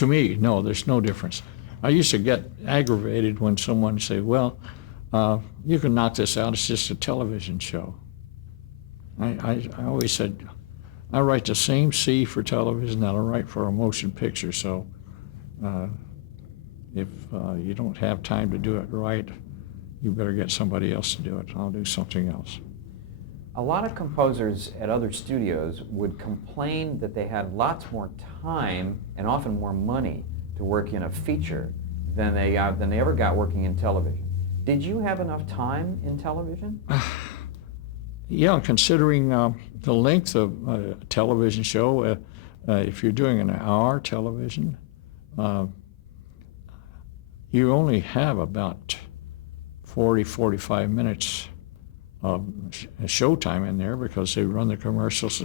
To me, no, there's no difference. I used to get aggravated when someone say, well, you can knock this out, it's just a television show. I always said, I write the same C for television that I write for a motion picture, so if you don't have time to do it right, you better get somebody else to do it. I'll do something else. A lot of composers at other studios would complain that they had lots more time and often more money to work in a feature than they ever got working in television. Did you have enough time in television? Yeah, considering the length of a television show, if you're doing an hour television, you only have about 40, 45 minutes of showtime in there because they run the commercials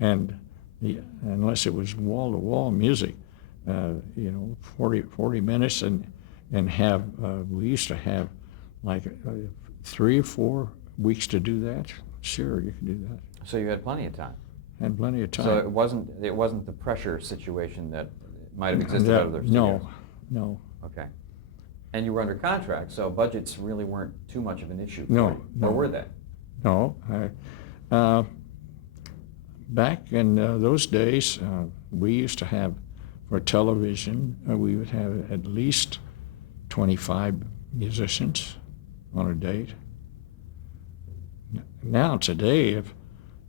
and unless it was wall-to-wall music, 40 minutes and have, we used to have like 3 or 4 weeks to do that. Sure, you can do that. So you had plenty of time. Had plenty of time. So it wasn't the pressure situation that might have existed at other studios? No. Okay. And you were under contract, so budgets really weren't too much of an issue. No. Or were they? No. Back in those days, we used to have, for television, we would have at least 25 musicians on a date. Now, today,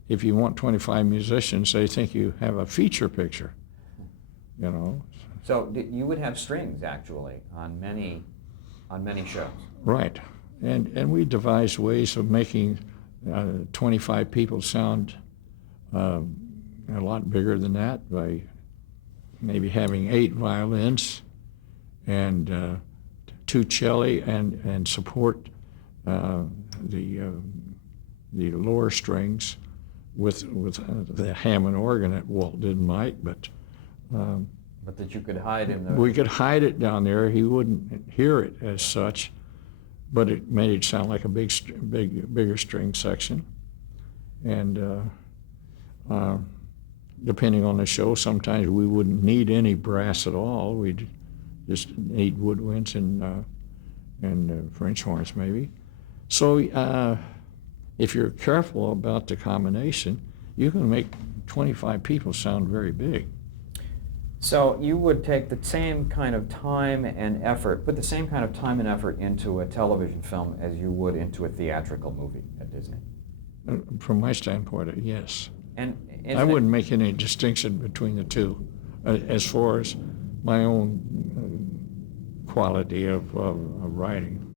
if you want 25 musicians, they think you have a feature picture, So you would have strings, actually, on many shows. Right. And we devised ways of making 25 people sound a lot bigger than that by maybe having 8 violins and 2 cello and support the lower strings with the Hammond organ that Walt didn't like, but that you could hide in the... We could hide it down there. He wouldn't hear it as such, but it made it sound like a bigger string section. And depending on the show, sometimes we wouldn't need any brass at all. We'd just need woodwinds and French horns maybe. So if you're careful about the combination, you can make 25 people sound very big. So you would take the same kind of time and effort, put the same kind of time and effort into a television film as you would into a theatrical movie at Disney? From my standpoint, yes. And I wouldn't make any distinction between the two as far as my own quality of writing.